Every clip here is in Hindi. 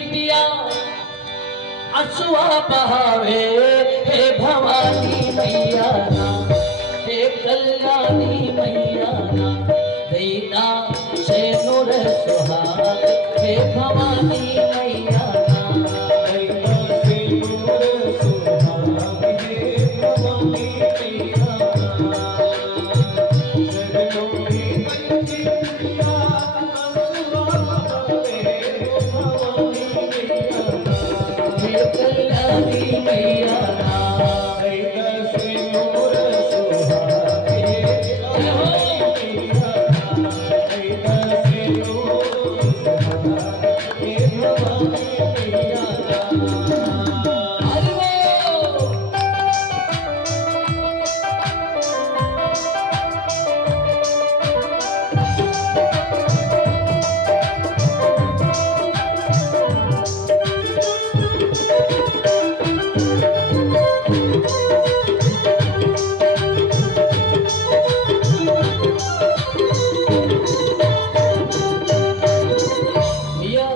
बिटिया असुआ बहावे, हे भवानी मैया ना, हे कल्याणी मैया ना, दैना से नूर सुहाग, हे भवानी मैया ना, दैना से नूर सुहाग, हे भवानी मैया ना, चरणों में बंदी बिटिया असुआ बहावे, हे भवानी मैया ना, हे कल्याणी मैया ना, दैना से नूर सुहाग, हे भवानी मैया ना, दैना से नूर सुहाग, हे भवानी मैया ना। हरि बोल। भैया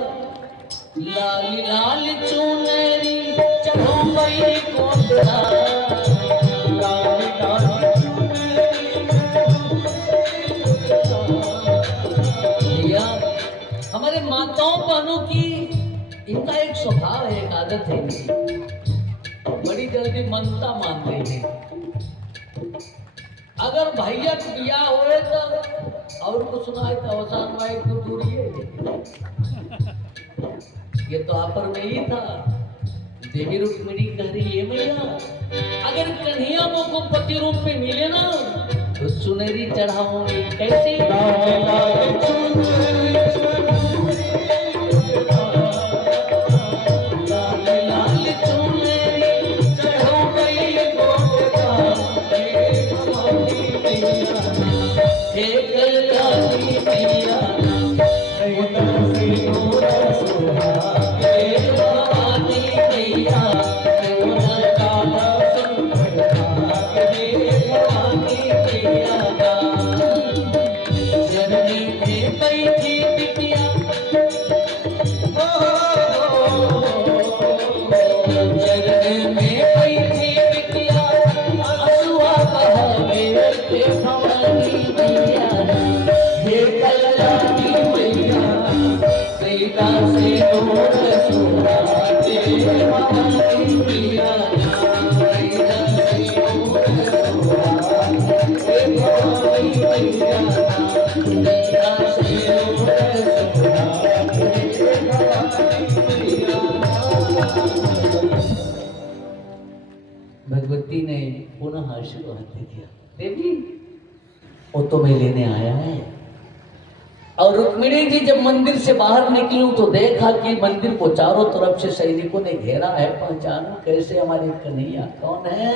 लाल लाल चुनरी चढ़ोई कोटरा, लाल लाल चुनरी भैया हमारे माताओं बहनों की इनका एक स्वभाव है, एक आदत है इनकी, बड़ी जल्दी मनता मान लेते हैं। अगर भैया बियाह हुए तो और कुछ सुना है तो अवसान वाई तो दूरी है, ये तो आपर में ही था। देवी रुक्मिणी कह रही है मैया अगर कन्हैया को पति रूप में मिले ना तो सुनहरी चढ़ाऊंगी कैसे, लाल लाल चुनरी चढ़ोई कोटरा, हे भवानी मैया ना, हे कल्याणी मैया ना, दैना से नूर सुहाग, हे भवानी मैया, नूर काला संकट भाग, हे भवानी मैया ना, जननी में बैठी बिटिया, चरण में बैठी बिटिया असुआ बहावे, हे भवानी मैया ना, हे कल्याणी मैया ना, दैना से नूर सुहाग, हे भवानी मैया ना, दैना से नूर सुहाग, हे भवानी मैया ना, दैना से नूर सुहाग, हे भवानी मैया ना। भगवती ने पुनः आशीर्वाद दिया, देवी वो तो मैं लेने आया है। और रुक्मिणी जी जब मंदिर से बाहर निकलूं तो देखा कि मंदिर को चारों तरफ से सैनिकों ने घेरा है, पहचानूं कैसे हमारे कन्हैया कौन है।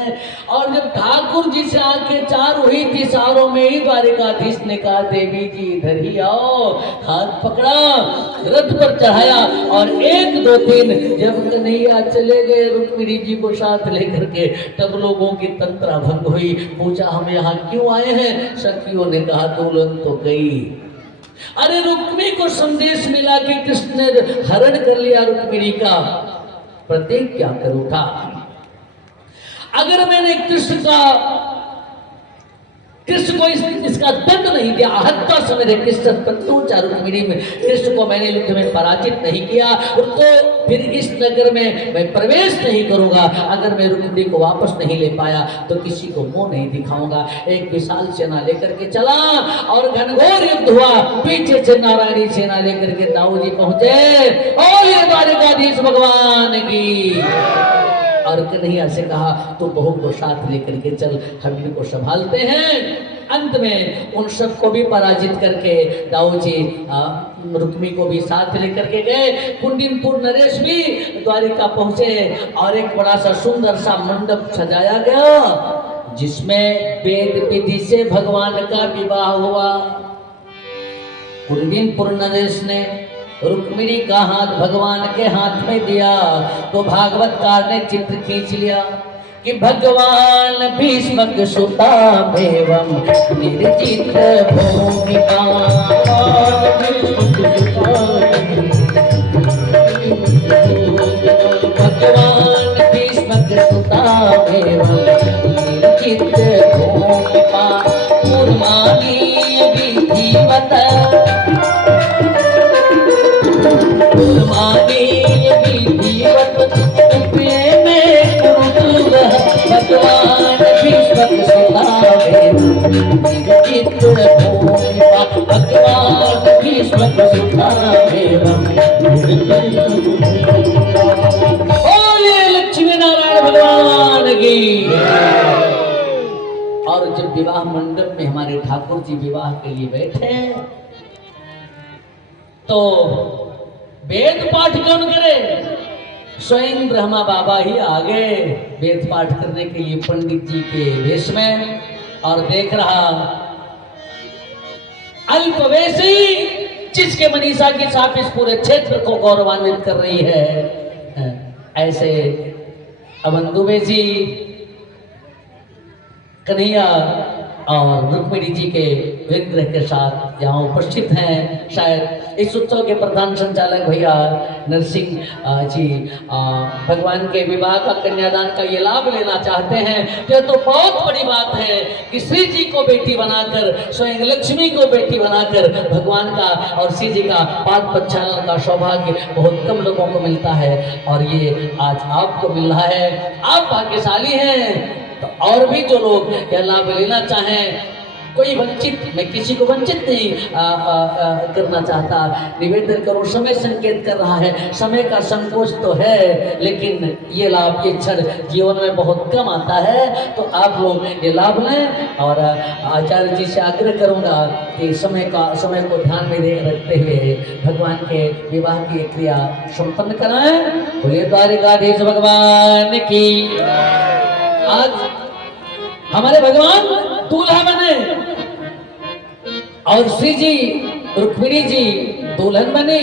और जब ठाकुर जी से आंखें चार हुई थी सारों में ही द्वारिकाधीश ने कहा देवी जी इधर ही आओ, हाथ पकड़ा, रथ पर चढ़ाया और 1 2 3 जब कन्हैया चले गए रुक्मिणी जी को साथ लेकर के तब लोगों की तंत्रा भंग हुई। पूछा हम यहाँ क्यों आए हैं? सखियों ने कहा दुल्हन तो गई। अरे रुक्मिणी को संदेश मिला कि कृष्ण ने हरण कर लिया रुक्मिणी का, प्रत्येक क्या कर उठा। अगर मैंने कृष्ण को इसका दंड नहीं दिया, हत्या समय कृष्ण प्रत्युचा रुक्मिणी में कृष्ण को मैंने युद्ध में पराजित नहीं किया तो फिर इस नगर में मैं प्रवेश नहीं करूंगा। अगर मैं रुक्मिणी को वापस नहीं ले पाया तो किसी को मुंह नहीं दिखाऊंगा। एक विशाल सेना लेकर के चला और घनघोर युद्ध हुआ। पीछे से नारायणी सेना लेकर के दाऊ जी पहुंचे। और ये द्वारिकाधीश भगवान की। और कन्हैया से कहा तो बहू को साथ लेकर के चल, हम इनको संभालते हैं। अंत में उन सबको भी पराजित करके दाऊ जी रुक्मी को भी साथ लेकर के गए। कुंडिनपुर नरेश भी द्वारिका पहुंचे और एक बड़ा सा सुंदर सा मंडप सजाया गया जिसमें वेद विधि से भगवान का विवाह हुआ। कुंडिनपुर नरेश ने रुक्मिणी का हाथ भगवान के हाथ में दिया तो भागवतकार ने चित्र खींच लिया कि भगवान भीष्मक सुता एवं निर्जित भूमिका। बोलिए लक्ष्मी नारायण भगवान की। और जब विवाह मंडप में हमारे ठाकुर जी विवाह के लिए बैठे तो वेद पाठ कौन करे? स्वयं ब्रह्मा बाबा ही आ गए वेद पाठ करने के लिए पंडित जी के वेश में। और देख रहा अल्पवेशी जिसके मनीषा की छाप इस पूरे क्षेत्र को गौरवान्वित कर रही है, ऐसे अबंधुवेशी कन्हैया और रुक्मिणी जी के विग्रह के साथ यहाँ उपस्थित हैं। शायद इस उत्सव के प्रधान संचालक भैया नरसिंह जी भगवान के विवाह का कन्यादान का ये लाभ लेना चाहते हैं। तो ये तो बहुत बड़ी बात है कि श्री जी को बेटी बनाकर, स्वयं लक्ष्मी को बेटी बनाकर भगवान का और श्री जी का पाद पछाड़ने का सौभाग्य बहुत कम लोगों को मिलता है। और ये आज आपको मिल रहा है, आप भाग्यशाली हैं। तो और भी जो लोग यह लाभ लेना चाहें, कोई वंचित, मैं किसी को वंचित नहीं करना चाहता, निवेदन करो। समय संकेत कर रहा है, समय का संकोच तो है, लेकिन ये लाभ, ये क्षण जीवन में बहुत कम आता है। तो आप लोग ये लाभ लें। और आचार्य जी से आग्रह करूंगा कि समय को ध्यान में रखते हुए भगवान के विवाह की क्रिया संपन्न कराएं। बोलिए द्वारिकाधीश भगवान की। आज हमारे भगवान दूल्हा बने और श्री जी रुक्मिणी जी दुल्हन बनी।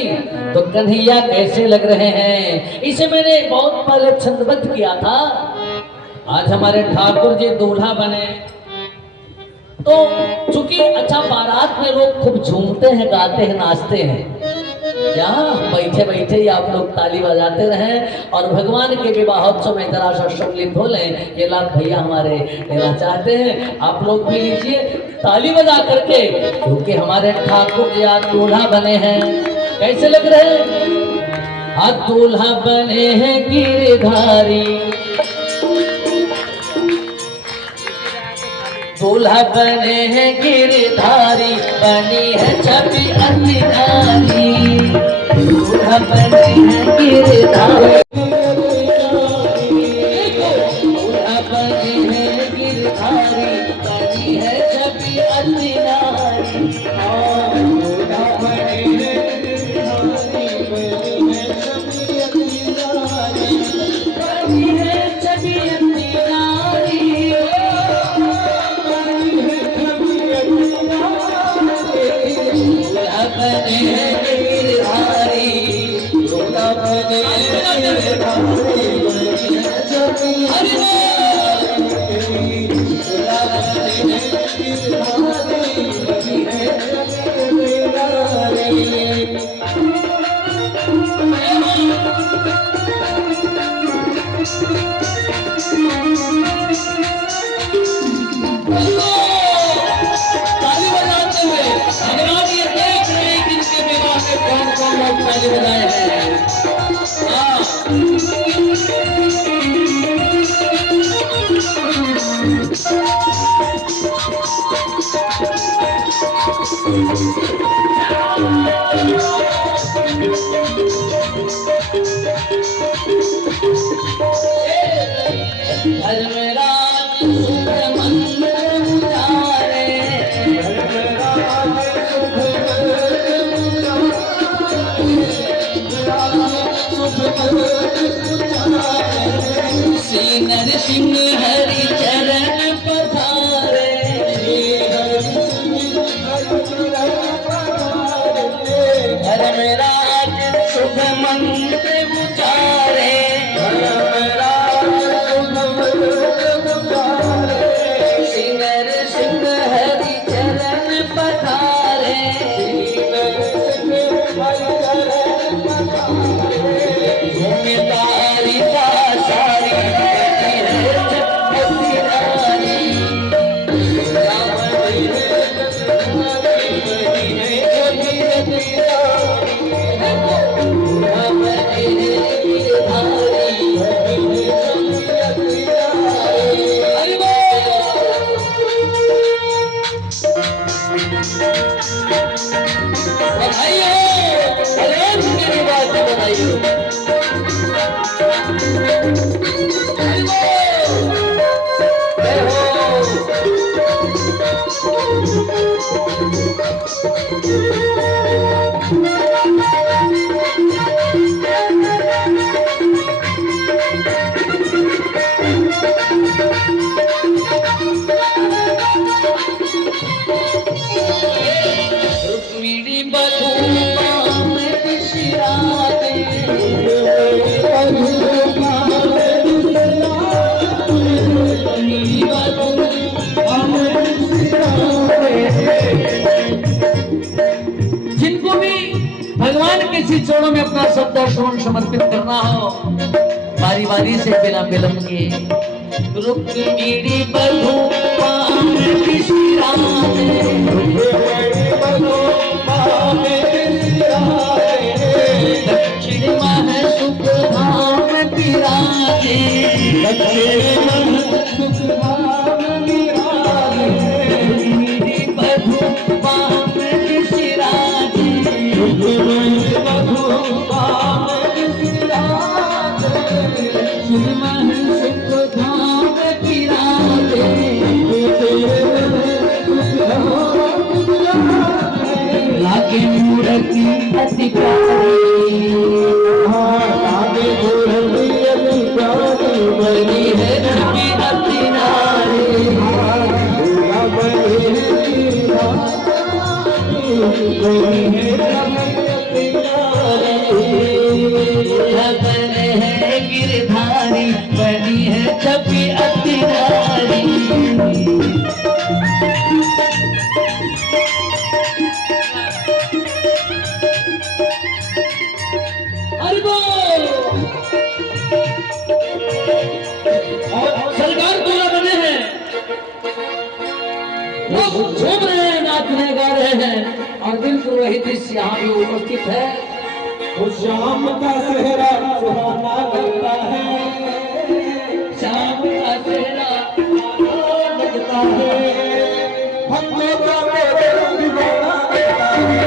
तो कन्हैया कैसे लग रहे हैं, इसे मैंने बहुत पहले छंदबद्ध किया था। आज हमारे ठाकुर जी दूल्हा बने तो चूंकि अच्छा बारात में लोग खूब झूमते हैं, गाते हैं, नाचते हैं। यहाँ बैठे बैठे ही आप लोग ताली बजाते रहें और भगवान के विवाहोत्सव में जरा सा सम्मिलित हो लें। ये लाभ भैया हमारे लेना चाहते हैं, आप लोग भी लीजिए ताली बजा करके, क्योंकि हमारे ठाकुर जी आज दूल्हा बने हैं। कैसे लग रहे हैं? आज दूल्हा बने हैं गिरधारी, दूल्हा बने हैं गिरधारी, बनी है छवि अंधारी। दूल्हा बने हैं गिरधारी, दूल्हा बने हैं गिरधारी, बनी है छवि अंधारी। दूल्हा बने हैं गिरधारी, बनी है छवि अंधारी, बनी है छवि अंधारी। नरसिंह हरि चरण पधारे, धर्मराज शुभ मंत्र उचारे, श्री नरसिंह हरि चरण पधारे। भूमितारी पासारी किसी चरणों में अपना सब दर्शन समर्पित करना हो, बारी बारी से बिना विलंब के रुक्मिणी बधू दक्षिण मह सुख धाम विराजे, बधू पाम सिराजे, लागे मूर्ति अति प्यारी, लागे मूर्ति अति प्यारी, बनी है छवि अति नारी, बने है गिरधारी, बनी है छवि अति नारी। सरकार द्वारा बने हैं, लोग झूम रहे हैं, नाचने गा रहे हैं, और बिल्कुल वही दृश्य यहाँ भी उपस्थित है। वो शाम का सेहरा सुहाना लगता है, शाम का सेहरा लगता है, हम लोग का दीवाना लगता है,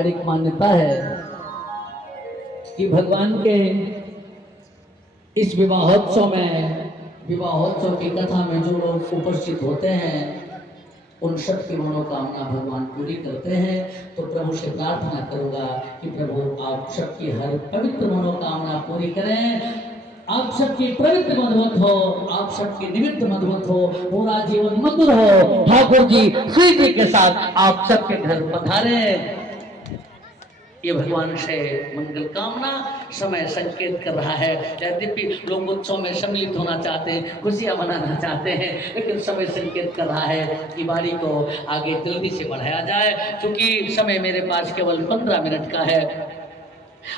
पौराणिक मान्यता है कि भगवान के इस विवाहोत्सव की कथा में जो लोग उपस्थित होते हैं उन सबकी मनोकामना भगवान पूरी करते हैं। तो प्रभु से प्रार्थना करूंगा कि प्रभु आप सबकी हर पवित्र मनोकामना पूरी करें, आप सबकी प्रवृत्ति मधुमत हो, आप सबकी निमित्त मधुमत हो, पूरा जीवन मधुर हो। ठाकुर जी श्री जी के साथ आप सबके घर पधारे। ये भगवान से मंगल कामना समय संकेत कर रहा है। यद्यपि लोग उत्सव में सम्मिलित होना चाहते हैं, खुशियां मनाना चाहते हैं, लेकिन समय संकेत कर रहा है कि वाणी को आगे जल्दी से बढ़ाया जाए। क्योंकि समय मेरे पास केवल 15 मिनट का है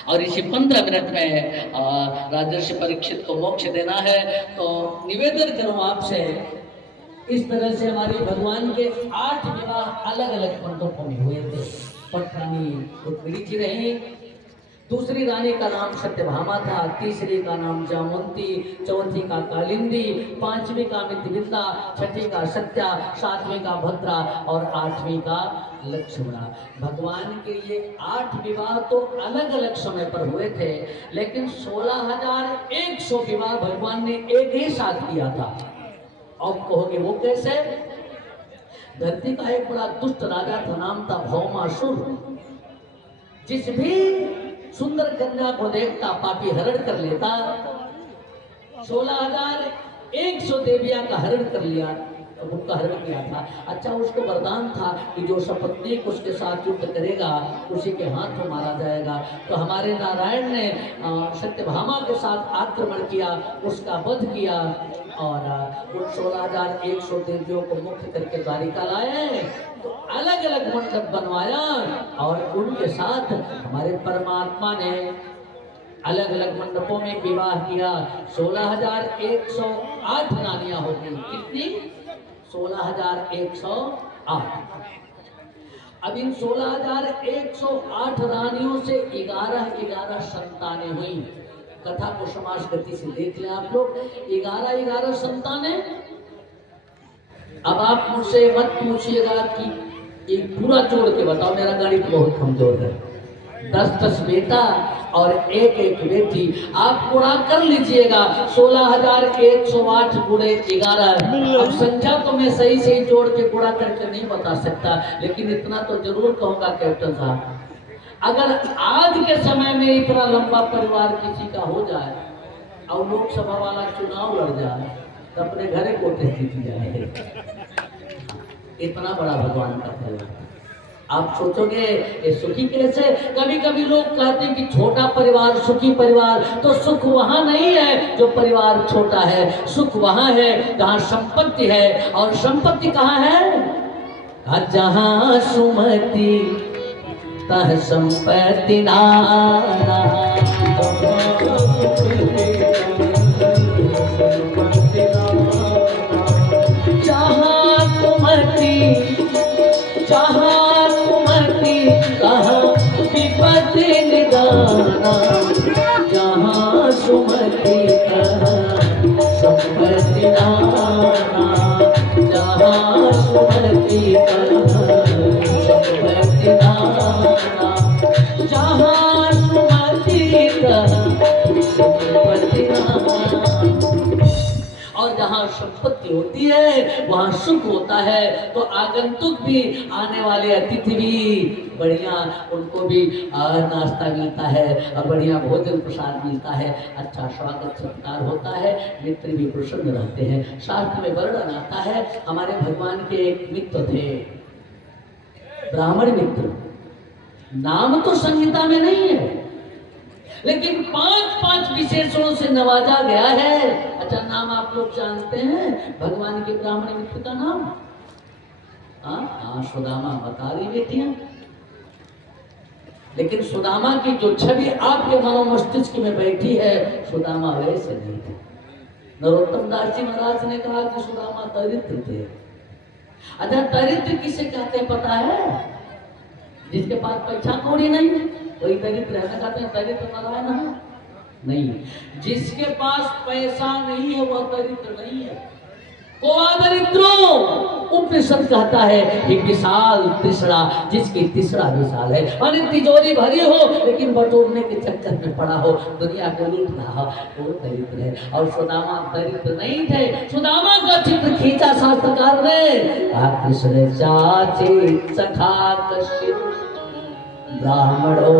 और इसी 15 मिनट में राजर्षि परीक्षित को मोक्ष देना है। तो निवेदन करूं आपसे, इस तरह से हमारे भगवान के 8 विवाह अलग अलग मंडपों में हुए थे। पटरानी रुक्मिणी जी रही, दूसरी रानी का नाम सत्यभामा था, तीसरी का नाम जामवंती, चौथी का कालिंदी, पांचवी का मित्रविंदा, छठी का सत्या, सातवीं का भद्रा और आठवीं का लक्ष्मणा। भगवान के ये 8 विवाह तो अलग अलग समय पर हुए थे, लेकिन 16,100 विवाह भगवान ने एक ही साथ किया था। अब कहोगे वो कैसे? धरती का एक बड़ा दुष्ट राजा था, नाम था भौमासुर। जिस भी सुंदर कन्या को देखता पापी हरण कर लेता। 16,100 देवियां का हरण कर लिया, उनका हरण किया था। अच्छा, उसको वरदान था कि जो सपत्नीक उसके साथ युद्ध करेगा उसी के हाथों मारा जाएगा। तो हमारे नारायण ने सत्यभामा के साथ आक्रमण किया, उसका वध किया और उन 16,100 देवियों को मुक्त करके द्वारिका लाए। तो अलग अलग मंडप बनवाया और उनके साथ हमारे परमात्मा ने अलग अलग मंडपों में विवाह किया। 16,108 रानियां होती। कितनी? 16,108। अब इन 16,108 रानियों से 11 संतानें हुई। कथा को समाज गति से देख लें आप लोग। 11 संतानें। अब आप मुझसे मत पूछिएगा कि एक पूरा जोड़ के बताओ, मेरा गणित बहुत कमजोर है। 10 बेटा और एक बेटी, आप गुणा कर लीजिएगा। 16,108 गुणे 11। अब संख्या तो मैं सही से जोड़ के गुणा करके नहीं बता सकता, लेकिन इतना तो जरूर कहूंगा कैप्टन साहब, अगर आज के समय में इतना लंबा परिवार किसी का हो जाए और लोकसभा वाला चुनाव लड़ जाए तो अपने घरे कोटे जीत जाए। इतना बड़ा भगवान का परिवार। आप सोचोगे ये सुखी कैसे? कभी कभी लोग कहते हैं कि छोटा परिवार सुखी परिवार। तो सुख वहां नहीं है जो परिवार छोटा है, सुख वहां है जहां संपत्ति है। और संपत्ति कहाँ है? जहां सुमति तह संपत्ति नाना। जहाँ सुमति संपत्ति नाना, जहाँ सुमति संपत्ति नाना, जहाँ सुमति संपत्ति नाना। और जहाँ संपत्ति होती है वहाँ सुख होता है। तो आगंतुक भी, आने वाले अतिथि भी बढ़िया, उनको भी नाश्ता मिलता है और बढ़िया भोजन प्रसाद मिलता है, अच्छा स्वागत सत्कार होता है, मित्र भी प्रसन्न रहते हैं। शास्त्र में वर्णन आता है, हमारे भगवान के एक मित्र थे, ब्राह्मण मित्र। नाम तो संहिता में नहीं है, लेकिन 5 विशेषणों से नवाजा गया है। अच्छा, नाम आप लोग जानते हैं भगवान के ब्राह्मण मित्र का नाम? हाँ, सुदामा। बता रही बेटियां। लेकिन सुदामा की जो छवि आपके मनोमस्तिष्क में बैठी है, सुदामा वैसे नहीं थे। नरोत्तम दास जी महाराज ने कहा कि सुदामा दरिद्र थे। अच्छा, दरिद्र किसे कहते हैं पता है? जिसके पास पैसा कौड़ी नहीं है वही दरिद्र है। कहते हैं दरिद्र नारायण है? नहीं, जिसके पास पैसा नहीं है वह दरिद्र नहीं है। कोवादरिद्रो उपनिषद कहता है कि विशाल तिसरा, जिसकी तिसरा विशाल है, माने तिजोरी भरी हो लेकिन बटोरने के चक्कर में पड़ा हो, दुनिया को लूट रहा हो, वो दरिद्र है। और सुदामा दरिद्र नहीं थे। सुदामा का चित्र खींचा शास्त्रकार ने, कृष्ण चाचे सखा कश्यप ब्राह्मणो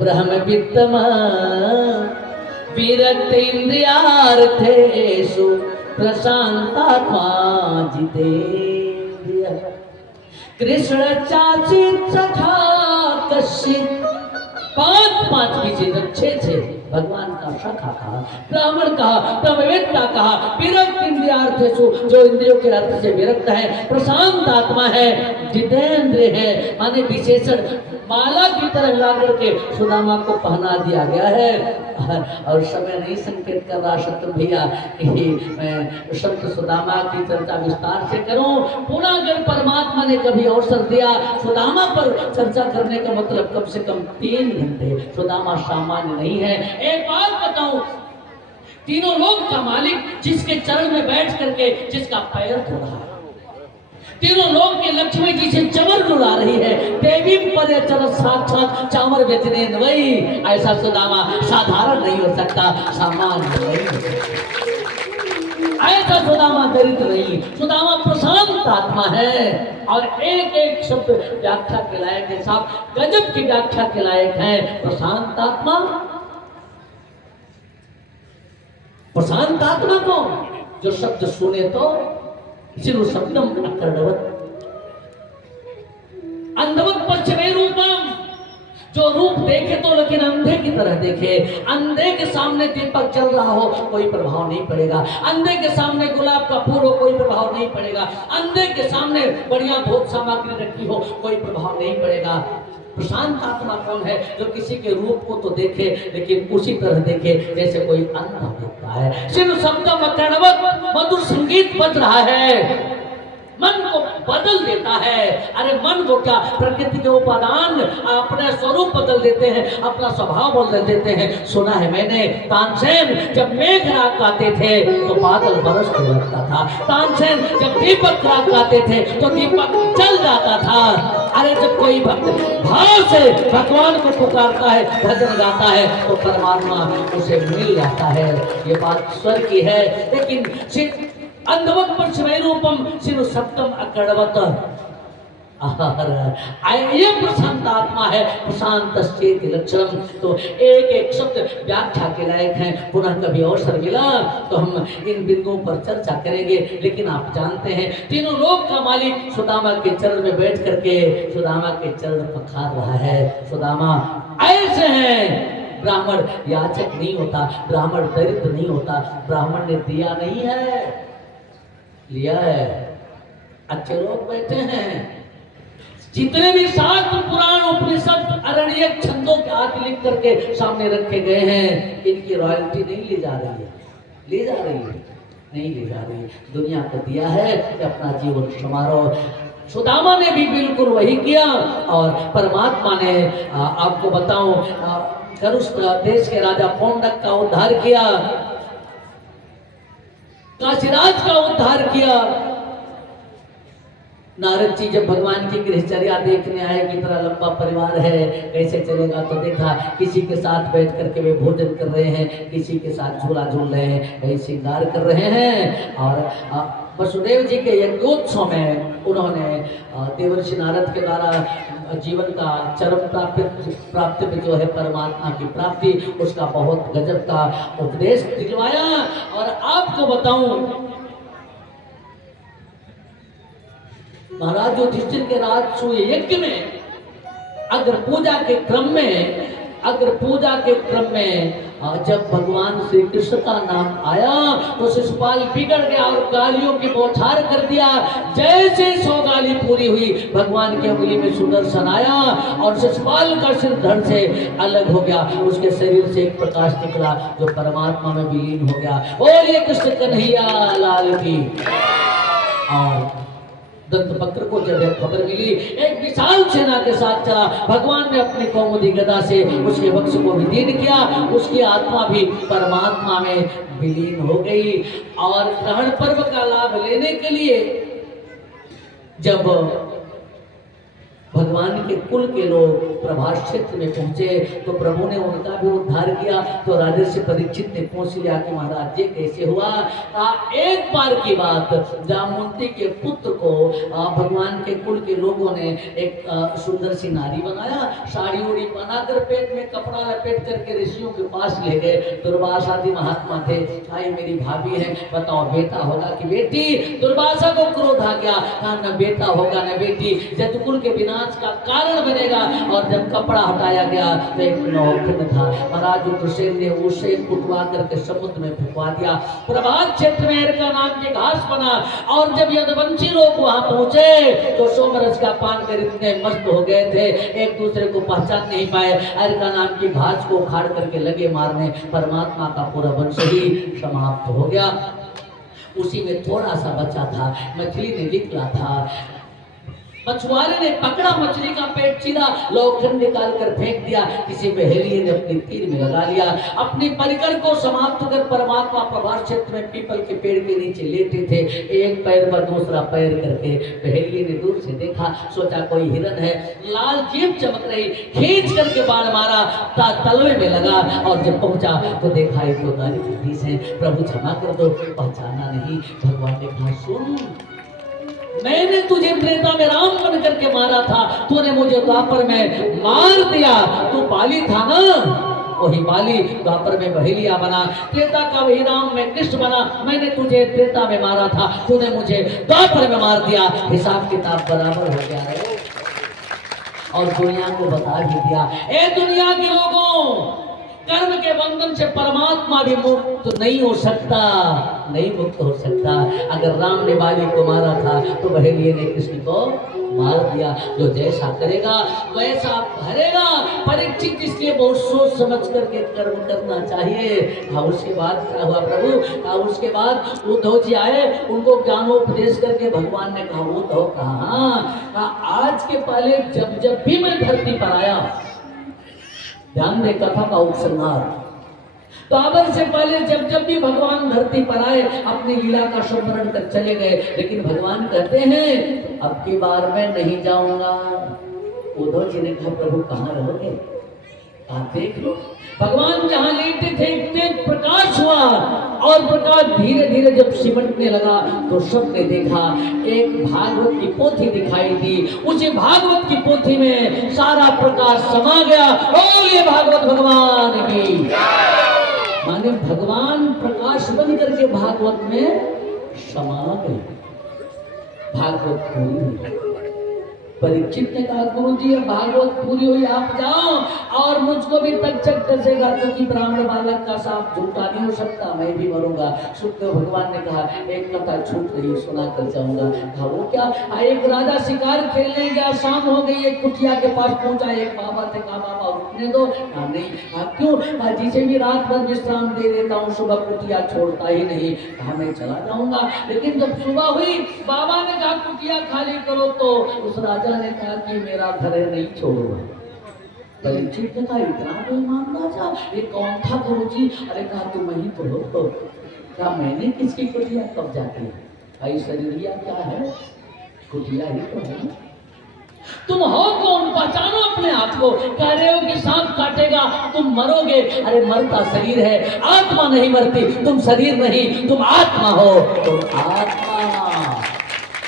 ब्रह्मवित्तम विरक्त इंद्रियार्थेषु प्रशांतात्मा जितेन्द्रिय। कृष्ण चाचित सखा कश्यप, पांच विशेषण छे भगवान का सखा कहा, ब्राह्मण कहा, ब्रह्मवेत्ता कहा, विरक्त इंद्रियार्थेषु, जो इंद्रियों के अर्थ से विरक्त है, प्रशांत आत्मा है, जितेंद्र है, माने विशेषण माला की तरह ला करके सुदामा को पहना दिया गया है। और समय नहीं संकेत कर रहा शत्रु भैया कि मैं संत सुदामा की चर्चा विस्तार से करूं। पुनः अगर परमात्मा ने कभी अवसर दिया सुदामा पर चर्चा करने का मतलब कम से कम 3 घंटे। सुदामा सामान्य नहीं है। एक बात बताऊं, तीनों लोक का मालिक जिसके चरण में बैठ करके जिसका पैर धो रहा है, तीनों लोग के लक्ष्मी जी से चमर जुड़ा रही है, देवी पर चरण साक्षात चामर बेचने वही, ऐसा सुदामा साधारण नहीं हो सकता, सामान्य नहीं हो सकता। ऐसा सुदामा दरिद्र नहीं, सुदामा प्रशांत आत्मा है। और एक एक शब्द व्याख्या के लायक है साहब, गजब की व्याख्या के लायक है। प्रशांत आत्मा, प्रशांत आत्मा को जो शब्द सुने तो सिर्फ शब्दम अकर्णवत अंधवत पश्चिमे रूपम, जो रूप देखे तो लेकिन अंधे की तरह देखे। अंधे के सामने दीपक जल रहा हो कोई प्रभाव नहीं पड़ेगा, अंधे के सामने गुलाब का फूल हो कोई प्रभाव नहीं पड़ेगा, अंधे के सामने बढ़िया भोग सामग्री रखी हो कोई प्रभाव नहीं पड़ेगा। प्रशांत आत्मा कौन है? जो किसी के रूप को तो देखे लेकिन उसी तरह देखे जैसे कोई अंधा देखता है। सिर्फ शब्द मधुर संगीत बज रहा है, मन को बदल देता है। अरे मन को क्या, प्रकृति के उपादान अपने स्वरूप बदल देते हैं, अपना स्वभाव बदल देते हैं। सुना है मैंने, तानसेन जब मेघराग गाते थे तो बादल बरसने लगता था, तानसेन जब दीपक राग गाते थे तो दीपक जल जाता था। अरे जब कोई भक्त भाव से भगवान को पुकारता है, भजन गाता है तो परमात्मा उसे मिल जाता है। ये बात स्वर की है। लेकिन अंधवत पर शिवय रूपम सिर्फ सप्तम अकड़वत, ये प्रशांत आत्मा है, प्रशांत लक्षण। तो एक एक शब्द व्याख्या के लायक है। पुनः कभी अवसर मिला तो हम इन बिंदुओं पर चर्चा करेंगे। लेकिन आप जानते हैं तीनों लोक का मालिक सुदामा के चरण में बैठ करके सुदामा के चरण पखार रहा है। सुदामा ऐसे हैं, ब्राह्मण याचक नहीं होता, ब्राह्मण दरिद्र नहीं होता, ब्राह्मण ने दिया नहीं है, लिया है। अच्छे लोग बैठे हैं, जितने भी शास्त्र पुराण उपनिषद अरण्यक छंदों के हाथ लिख करके सामने रखे गए हैं, इनकी रॉयल्टी नहीं ली जा रही है, ली जा रही है, नहीं ली जा रही। दुनिया को दिया है कि अपना जीवन समारोह। सुदामा ने भी बिल्कुल वही किया। और परमात्मा ने आपको बताऊं, करुष देश के राजा पौंडक का उद्धार किया, काशीराज का उद्धार किया। नारद जी जब भगवान की गृहचर्या देखने आए, कितना लंबा परिवार है, कैसे चलेगा, तो देखा किसी के साथ बैठ करके वे भोजन कर रहे हैं, किसी के साथ झूला झूल रहे हैं, कहीं श्रृंगार कर रहे हैं। और वसुदेव जी के यज्ञोत्सव में उन्होंने देवर्षि नारद के द्वारा जीवन का चरम प्राप्ति में जो है परमात्मा की प्राप्ति, उसका बहुत गजब का उपदेश दिलवाया। और आपको बताऊं, महाराज युधिष्ठिर के राजसूय यज्ञ में अगर पूजा के क्रम में जब भगवान श्री कृष्ण का नाम आया तो शिशुपाल बिगड़ गया और गालियों की बौछार कर दिया। जैसे 100 गाली पूरी हुई, भगवान की उंगली में सुदर्शन आया और शिशुपाल का सिर धड़ से अलग हो गया, उसके शरीर से एक प्रकाश निकला जो परमात्मा में विलीन हो गया। बोलिए कृष्ण कन्हैया लाल की। और दंतवक्र को जब एक खबर मिली, एक विशाल सेना के साथ चला, भगवान ने अपनी कौमुदी गदा से उसके वक्ष को विदीर्ण किया, उसकी आत्मा भी परमात्मा में विलीन हो गई। और ग्रहण पर्व का लाभ लेने के लिए जब भगवान के कुल के लोग प्रभास क्षेत्र में पहुंचे तो प्रभु ने उनका भी उद्धार किया। तो राजर्षि परीक्षित ने पूछ लिया कि महाराज ये कैसे हुआ। एक बार की बात, जामवंती के पुत्र को भगवान के कुल के लोगों ने एक सुंदर सी नारी बनाया, साड़ी उड़ी बनाकर पेट में कपड़ा लपेट करके ऋषियों के पास ले गए। दुर्वासा आदि महात्मा थे, आई मेरी भाभी है, बताओ बेटा होगा कि बेटी। दुर्वासा को क्रोध आ गया, कहा न बेटा होगा न बेटी, जतकुल के विनाश का कारण बनेगा। और जब कपड़ा हटाया गया तो एक नौखंड था, महाराज उग्रसेन ने उसे कुटवा करके समुद्र में फेंकवा दिया। प्रभात क्षेत्र में एरका नाम के घास बना और जब यदुवंशी लोग वहां पहुंचे तो सोमरस का पान कर इतने मस्त हो गए थे एक दूसरे को पहचान नहीं पाए। एरका नाम की घास को उखाड़ करके लगे मारने, परमात्मा का पूरा वंश ही समाप्त हो गया। उसी में थोड़ा सा बचा था, मछली ने निकला था, मछुआरे ने पकड़ा, मछली का पेट चीरा, लोखंड निकाल कर फेंक दिया, किसी बहेलिए ने अपनी तीर में लगा लिया। अपनी परिकर को समाप्त कर परमात्मा प्रभास क्षेत्र में पीपल के पेड़ के नीचे लेटे थे, एक पैर पर दूसरा पैर करके। बहेलिए ने दूर से देखा, सोचा कोई हिरन है, लाल जीभ चमक रही, खींच करके बाण मारा, तलवे में लगा। और जब पहुंचा तो देखा एक गोदारी के बीच है, प्रभु क्षमा कर दो, पहचाना नहीं। भगवान ने कहा सुन, मैंने तुझे त्रेता में राम बन करके मारा था, तूने मुझे द्वापर में मार दिया, तू बाली था ना, वही बाली द्वापर में बहेलिया बना, त्रेता का वही राम में कृष्ण बना। मैंने तुझे त्रेता में मारा था, तूने मुझे द्वापर में मार दिया, हिसाब किताब बराबर हो गया है। और दुनिया को बता भी दिया, ए दुनिया के लोगों, कर्म के बंधन से परमात्मा भी मुक्त नहीं हो सकता, नहीं मुक्त हो सकता। अगर राम ने बाली को मारा था तो बहेलिए ने कृष्ण को मार दिया। जो जैसा करेगा वैसा भरेगा। परीक्षित इसलिए बहुत सोच समझ करके कर्म करना चाहिए। उसके बाद क्या हुआ प्रभु, उसके बाद उद्धव जी आए, उनको ज्ञानोपदेश करके भगवान ने कहा उद्धव कहा आज के पहले जब जब भी मैं धरती पर आया, ध्यान दे कथा का उपसंहार, तो आवर से पहले जब जब भी भगवान धरती पर आए अपनी लीला का स्मरण कर चले गए, लेकिन भगवान कहते हैं अब की बार मैं नहीं जाऊंगा। उद्धव जी ने कहा प्रभु कहाँ रहोगे, आप देख लो। भगवान जहां लेटे थे तेज प्रकाश हुआ और प्रकाश धीरे धीरे जब सिमटने लगा तो सबने देखा एक भागवत की पोथी दिखाई दी। उसी भागवत की पोथी में सारा प्रकाश समा गया। ओ ये भागवत भगवान की, माने भगवान प्रकाश बन करके भागवत में समा गए। भागवत पूरी। परीक्षित ने कहा गुरु जी भागवत पूरी हुई, आप जाओ और मुझको भी तक्षक डसेगा, क्योंकि ब्राह्मण बालक का साथ झूठा नहीं हो सकता, मैं भी मरूंगा। सुखदेव भगवान ने कहा एक कथा छूट रही, सुना कर जाऊंगा। कहा वो क्या, एक राजा शिकार खेलने गया, शाम हो गई, एक कुटिया के पास पहुंचा, एक बाबा थे, कहा बाबा उठने दो। कहा नहीं। क्यों? जिसे भी रात भर विश्राम दे देता हूँ, सुबह कुटिया छोड़ता ही नहीं। कहा मैं चला जाऊंगा। लेकिन जब सुबह हुई, बाबा ने कहा कुटिया खाली करो, तो उस राजा ने कहा कि मेरा घर नहीं छोड़ूंगा। परीक्षित ने कहा इतना बेईमान राजा, ये कौन था गुरु जी? अरे कहा तुम ही तो हो। तो क्या मैंने किसकी कुटिया कब जाती है? भाई शरीरिया क्या है, कुटिया ही तो है। तुम हो कौन, पहचानो अपने आप को। कह रहे हो कि सांप काटेगा तुम मरोगे, अरे मरता शरीर है, आत्मा नहीं मरती। तुम शरीर नहीं, तुम आत्मा हो। तुम आत्मा।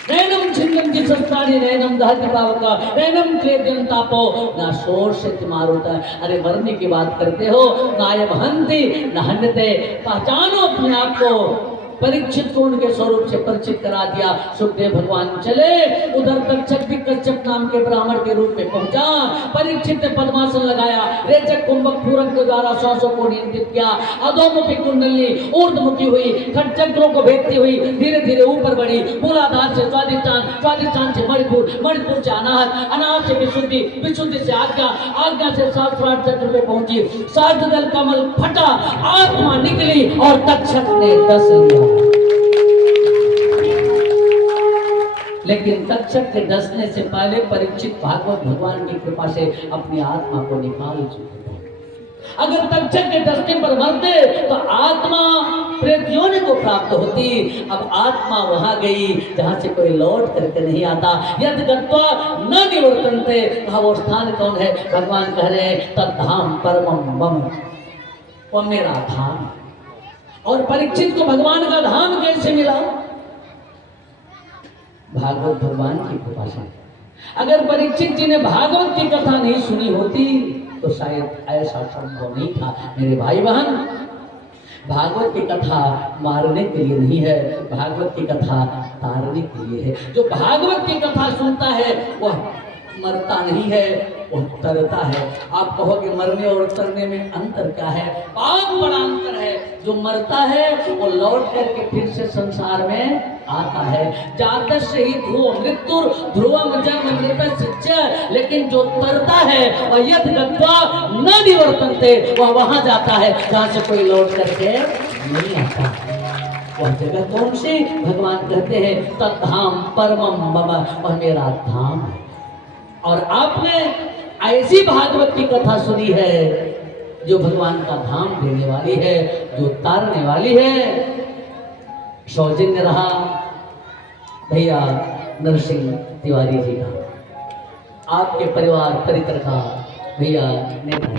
नैनम छिन्नम की संस्थानी नैनम दहति पावका नैनम क्लेद्यं तापो ना शोर से मारुता। अरे मरने की बात करते हो, नायम हंति न हन्यते। पहचानो अपने आप को। परीक्षित को उनके स्वरूप से परिचित करा दिया। सुखदेव भगवान चले, उधर तक्षक भी कच्छप नाम के ब्राह्मण के रूप में पहुंचा। परीक्षित ने पद्मासन लगाया, रेचक कुंभक पूरक के द्वारा श्वासों को नियंत्रित किया। अधोमुखी कुंडली ऊर्ध्वमुखी हुई, खटचक्रों को भेदती हुई धीरे धीरे ऊपर बढ़ी। मूलाधार से स्वादिष्ठान, स्वादिष्ठान से मणिपुर, मणिपुर से अनाहत, अनाहत से विशुद्धि, विशुद्धि से आज्ञा, आज्ञा से सहस्रार चक्र पे पहुंची। सार्धदल कमल फटा, आत्मा निकली और तक्षक ने डस लिया। लेकिन तक्षक के डसने से पहले परीक्षित भागवत भगवान की कृपा से अपनी आत्मा को निकाल चुके थे। अगर तक्षक के डसने पर मरते तो आत्मा प्रेत योनि को प्राप्त होती। अब आत्मा वहां गई जहां से कोई लौट करके नहीं आता। यद गत्वा न निवर्तन्ते, वह वो स्थान कौन है? भगवान कह रहे हैं तद्धाम परमम मम, वो मेरा धाम। और परीक्षित को भगवान का धाम कैसे मिला? भागवत भगवान की कृपा से। अगर परीक्षित जी ने भागवत की कथा नहीं सुनी होती तो शायद ऐसा संभव नहीं था। मेरे भाई बहन, भागवत की कथा मारने के लिए नहीं है, भागवत की कथा तारने के लिए है। जो भागवत की कथा सुनता है वह मरता नहीं है, वह तरता है। आप कहोगे मरने और तरने में अंतर क्या है? बहुत बड़ा अंतर है। जो मरता है वो लौट करके फिर से संसार में आता है। जातस्य ही ध्रुव मृत्यु ध्रुवम जन्म मृतस्य, लेकिन जो तरता है वह यद गत्वा न निवर्तन्ते, वह वहां जाता है जहां से कोई लौट करके नहीं आता। वह जगह कौन सी? भगवान कहते हैं तद्धाम परमम मम, वह मेरा धाम है। और आपने ऐसी भागवत की कथा सुनी है जो भगवान का धाम देने वाली है, जो तारने वाली है। सौजन्य रहा भैया नरसिंह तिवारी जी का, आपके परिवार परित्र का भैया नेता।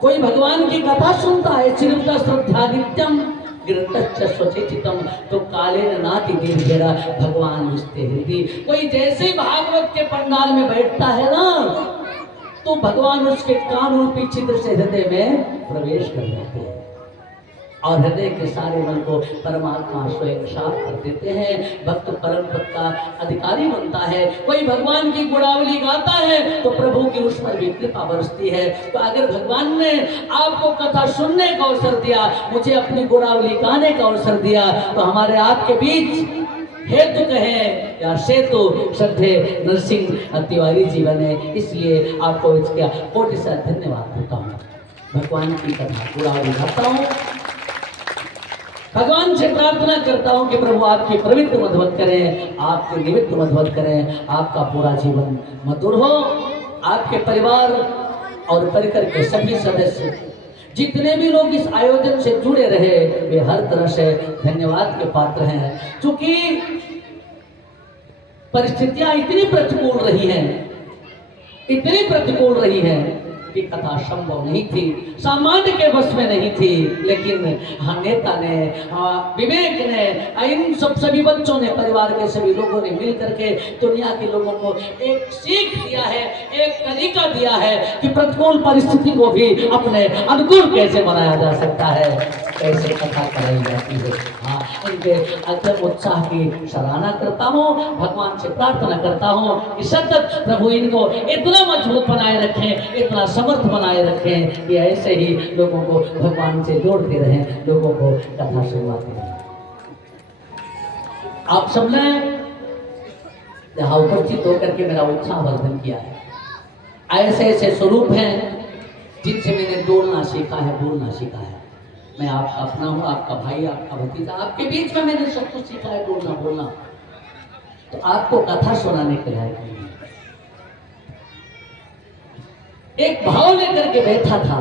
कोई भगवान की कथा सुनता है, श्रीमता श्रद्धादित्यम गिरतच्च स्वचेतितम, तो काले नाति दीर्घेरा भगवान उठते हृदय। कोई जैसे ही भागवत के पंडाल में बैठता है ना, तो भगवान उसके कान रूपी छिद्र से हृदय में प्रवेश कर जाते हैं और हृदय के सारे मन को परमात्मा स्वयं साफ कर देते हैं। भक्त परम पद का अधिकारी बनता है। कोई भगवान की गुणावली गाता है तो प्रभु की उस पर भी कृपा बरसती है। तो अगर भगवान ने आपको कथा सुनने का अवसर दिया, मुझे अपनी गुणावली गाने का अवसर दिया, तो हमारे आपके बीच हेतु कहें या सेतु श्रद्धे नरसिंह तिवारी जी बने। इसलिए आपको इसका कोटि से धन्यवाद देता हूँ। भगवान की कथा गुणावली गाता हूँ, भगवान से प्रार्थना करता हूं कि प्रभु आपकी प्रवृत्ति मधुवत करें, आपके निमित्त मधुवत करें, आपका पूरा जीवन मधुर हो। आपके परिवार और परिकर के सभी सदस्य जितने भी लोग इस आयोजन से जुड़े रहे वे हर तरह से धन्यवाद के पात्र हैं। क्योंकि परिस्थितियां इतनी प्रतिकूल रही हैं, इतनी प्रतिकूल रही हैं कि कथा संभव नहीं थी, सामान्य के बस में नहीं थी। लेकिन नेता ने, विवेक ने, इन सभी बच्चों ने, परिवार के सभी लोगों ने मिल करके दुनिया के लोगों को एक सीख दिया है, एक तरीका दिया है कि प्रतिकूल परिस्थिति को भी अपने अनुकूल कैसे बनाया जा सकता है, कैसे कथा कराई जाती है। हाँ, उनके अत्यंत उत्साह की सराहना करता हूँ। भगवान से प्रार्थना करता हूँ कि सतत प्रभु इनको इतना मजबूत बनाए रखें, इतना समर्थ बनाए रखें कि ऐसे ही लोगों को भगवान से जोड़ते रहें, लोगों को कथा सुनवाते रहें। आप सबने यहाँ उपस्थित होकर के मेरा उत्साह वर्धन किया है। ऐसे ऐसे स्वरूप हैं जिनसे मैंने डोलना सीखा है, बोलना सीखा है। मैं आपका अपना हूँ, आपका भाई, आपका भतीजा, आपके बीच में मैंने सब कुछ सीखा है, बोलना बोलना। तो आपको कथा सुनाने के लायक नहीं। एक भाव लेकर के बैठा था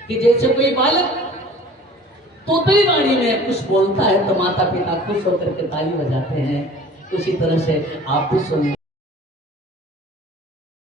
कि जैसे कोई बालक तोतली वाणी में कुछ बोलता है तो माता पिता खुश होकर के ताली बजाते हैं, उसी तरह से आप भी सुनिए